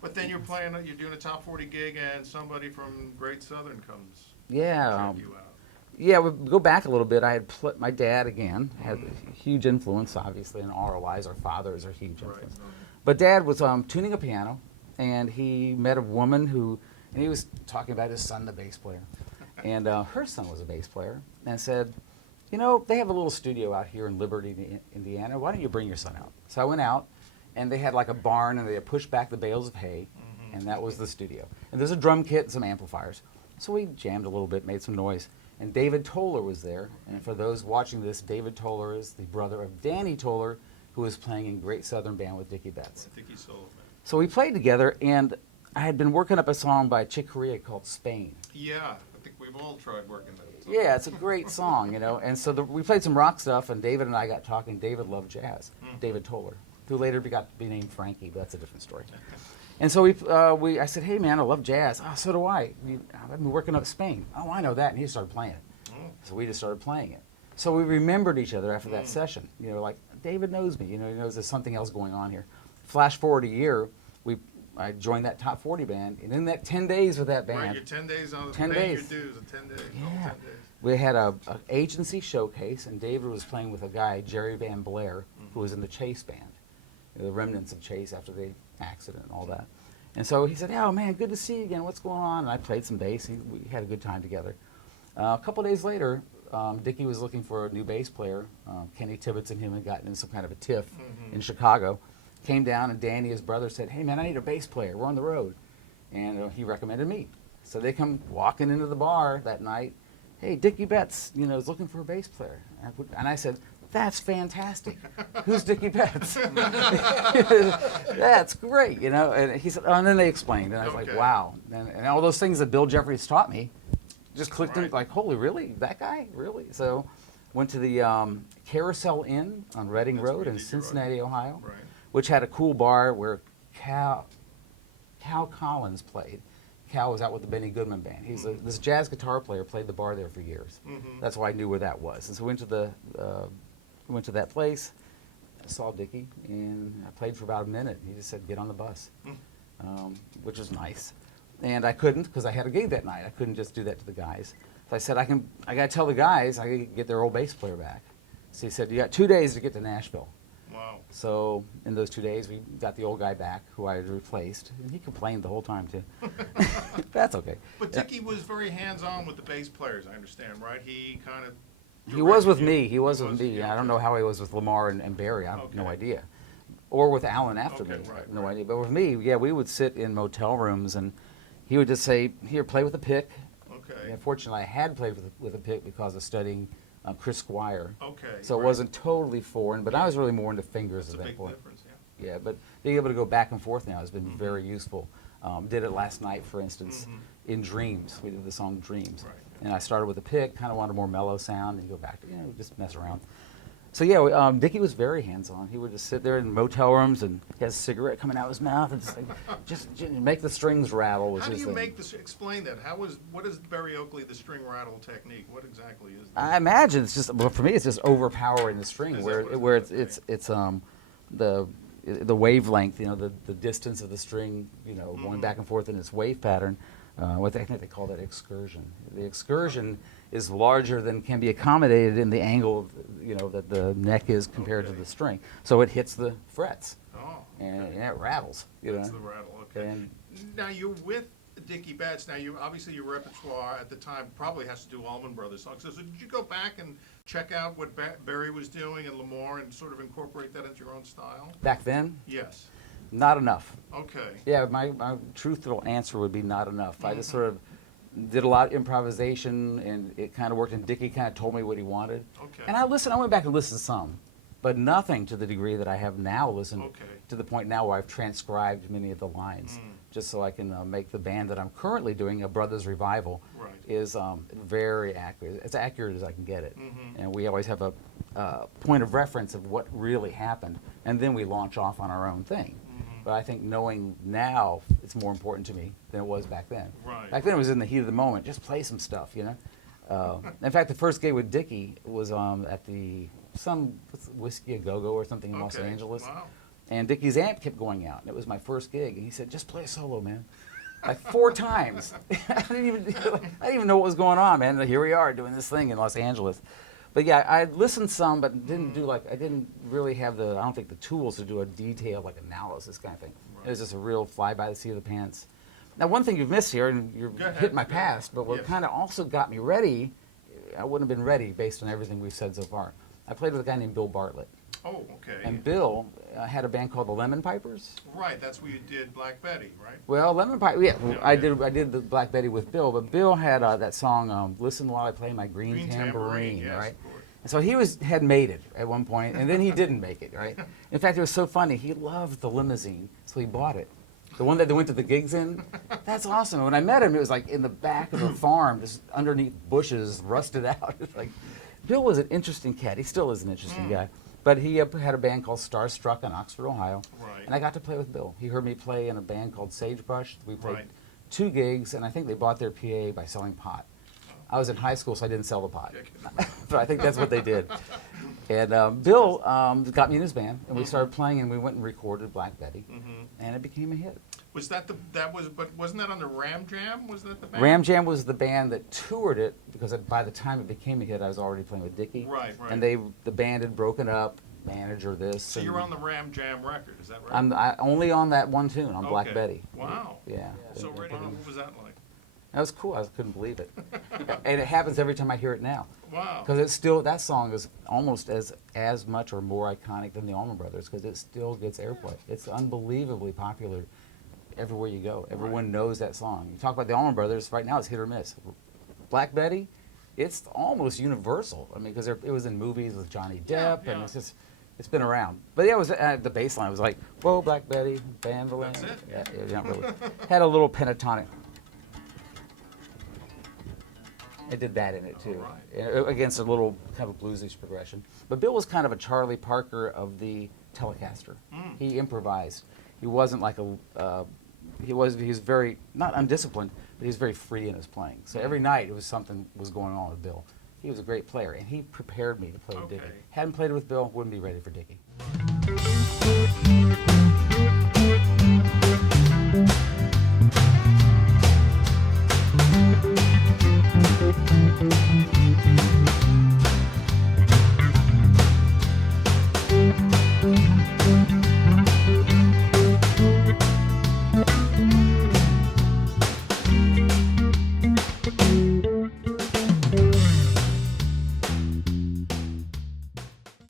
But then you're doing a top 40 gig, and somebody from Great Southern comes Yeah, check you out. yeah. We go back a little bit. I had my dad again had a huge influence, obviously, in ROIs. Our fathers are huge Right. influence. But Dad was tuning a piano, and he met a woman who, and he was talking about his son, the bass player, and her son was a bass player, and said, you know, they have a little studio out here in Liberty, Indiana. Why don't you bring your son out? So I went out, and they had like a barn, and they had pushed back the bales of hay, and that was the studio. And there's a drum kit and some amplifiers. So we jammed a little bit, made some noise. And David Toller was there. And for those watching this, David Toller is the brother of Danny Toller, who was playing in Great Southern Band with Dickey Betts. Dickey solo band. So we played together, and I had been working up a song by Chick Corea called Spain. Yeah, I think we've all tried working that song. Yeah, it's a great song, you know. And so we played some rock stuff, and David and I got talking. David loved jazz, David Toller, who later got to be named Frankie, but that's a different story. And so I said, hey, man, I love jazz. Oh, so do I. I've been working up Spain. Oh, I know that. And he started playing it. So we just started playing it. So we remembered each other after that session. You know, like, David knows me. You know, he knows there's something else going on here. Flash forward a year, I joined that top 40 band. And in that 10 days with that band. Right, you're 10 days on 10 paying days. your dues in 10 days. Yeah. Oh, 10 days. We had a agency showcase, and David was playing with a guy, Jerry Van Blair, who was in the Chase band. The remnants of Chase after the accident and all that. And so he said, oh, man, good to see you again. What's going on? And I played some bass. We had a good time together. A couple days later, Dickey was looking for a new bass player. Kenny Tibbetts and him had gotten in some kind of a tiff in Chicago. Came down, and Danny, his brother, said, hey, man, I need a bass player. We're on the road. And he recommended me. So they come walking into the bar that night. Hey, Dickey Betts, you know, is looking for a bass player. And I said, that's fantastic. Who's Dickey Betts? That's great, you know. And he said, oh, and then they explained, and I was like, wow. And all those things that Bill Jeffries taught me just clicked in, like, holy, really? That guy? Really? So went to the Carousel Inn on Reading Road in Cincinnati, Ohio, which had a cool bar where Cal Collins played. Cal was out with the Benny Goodman band. He's this jazz guitar player, played the bar there for years. That's why I knew where that was. And so we went to that place. I saw Dickey, and I played for about a minute. He just said, get on the bus, which was nice. And I couldn't, because I had a gig that night. I couldn't just do that to the guys. So I said, I got to tell the guys I got to get their old bass player back. So he said, you got 2 days to get to Nashville. Wow. So in those 2 days, we got the old guy back, who I had replaced. And he complained the whole time, too. That's okay. But Dickey was very hands-on with the bass players, I understand, right? He kind of... He was with me. He was with me. I don't know how he was with Lamar and Barry. I have no idea. Or with Alan after me. No idea. But with me, yeah, we would sit in motel rooms, and he would just say, here, play with a pick. Okay. Yeah, fortunately, I had played with a pick because of studying Chris Squire. Okay. So it wasn't totally foreign, but I was really more into fingers at that point. That's a big difference, yeah. Yeah, but being able to go back and forth now has been very useful. Did it last night, for instance, in Dreams. We did the song Dreams. Right. And I started with a pick, kind of wanted a more mellow sound, and you go back to, just mess around. So yeah, Dickey was very hands-on. He would just sit there in motel rooms, and he has a cigarette coming out of his mouth, and just make the strings rattle. How do you make this? Explain that. What is Barry Oakley, the string rattle technique? What exactly is that? I imagine it's just, well, for me, it's just overpowering the string, where it's the wavelength, the distance of the string, going back and forth in its wave pattern. I think they call that excursion. The excursion is larger than can be accommodated in the angle, that the neck is compared to the string. So it hits the frets, and it rattles. That's the rattle. Okay. And now you're with Dickey Betts. Now obviously your repertoire at the time probably has to do Allman Brothers songs. So did you go back and check out what Barry was doing and Lamar and sort of incorporate that into your own style? Back then? Yes. Not enough. Okay. Yeah, my truthful answer would be not enough. I just sort of did a lot of improvisation, and it kind of worked, and Dickey kind of told me what he wanted. Okay. And I went back and listened to some, but nothing to the degree that I have now listened to the point now where I've transcribed many of the lines, just so I can make the band that I'm currently doing, a Brothers Revival, is very accurate. As accurate as I can get it. And we always have a point of reference of what really happened, and then we launch off on our own thing. But I think knowing now, it's more important to me than it was back then. Right. Back then it was in the heat of the moment, just play some stuff, In fact, the first gig with Dickey was at some Whiskey A Go-Go or something in Los Angeles. Wow. And Dickey's amp kept going out, and it was my first gig. And he said, "Just play a solo, man." Like 4 times. I didn't even know what was going on, man. And here we are doing this thing in Los Angeles. But yeah, I listened some, but didn't do I didn't really have I don't think the tools to do a detailed like analysis kind of thing. Right. It was just a real fly by the seat of the pants. Now, one thing you've missed here, and you're hitting my past, but what Yes. kind of also got me ready, I wouldn't have been ready based on everything we've said so far. I played with a guy named Bill Bartlett. Oh, okay. And Bill had a band called the Lemon Pipers. Right, that's where you did Black Betty, right? Well, Lemon Pipe, yeah, Yeah, I yeah. did the Black Betty with Bill, but Bill had that song, "Listen While I Play My Green Tambourine," yes, right? of course. And so he had made it at one point, and then he didn't make it, right? In fact, it was so funny. He loved the limousine, so he bought it. The one that they went to the gigs in. That's awesome. When I met him, it was like in the back of the farm, just underneath bushes, rusted out. It's like, Bill was an interesting cat. He still is an interesting guy. But he had a band called Starstruck in Oxford, Ohio. Right. And I got to play with Bill. He heard me play in a band called Sagebrush. We played Right. 2 gigs, and I think they bought their PA by selling pot. I was in high school, so I didn't sell the pot. But I think that's what they did. And Bill got me in his band, and we started playing, and we went and recorded Black Betty, and it became a hit. Was but wasn't that on the Ram Jam? Was that the band? Ram Jam was the band that toured it, because by the time it became a hit, I was already playing with Dickey. Right. And the band had broken up, manager this. So you're on the Ram Jam record, is that right? I'm only on that one tune, on Black Okay. Betty. Wow. Yeah. So right on, what was that like? That was cool. I couldn't believe it. And it happens every time I hear it now. Wow. Because it's still, that song is almost as much or more iconic than the Allman Brothers, because it still gets airplay. It's unbelievably popular everywhere you go. Everyone knows that song. You talk about the Allman Brothers, right now it's hit or miss. Black Betty, it's almost universal. I mean, because it was in movies with Johnny Depp, Yeah, and yeah. it's been around. But yeah, it was the bass line was like, "Whoa, Black Betty, Bandoline." That's it. Yeah, not really. Had a little pentatonic. It did that in it too, against a little kind of bluesish progression. But Bill was kind of a Charlie Parker of the Telecaster. He improvised. He wasn't like he was very, not undisciplined, but he was very free in his playing. So every night it was something was going on with Bill. He was a great player, and he prepared me to play with Dickey. Okay. Hadn't played with Bill, wouldn't be ready for Dickey.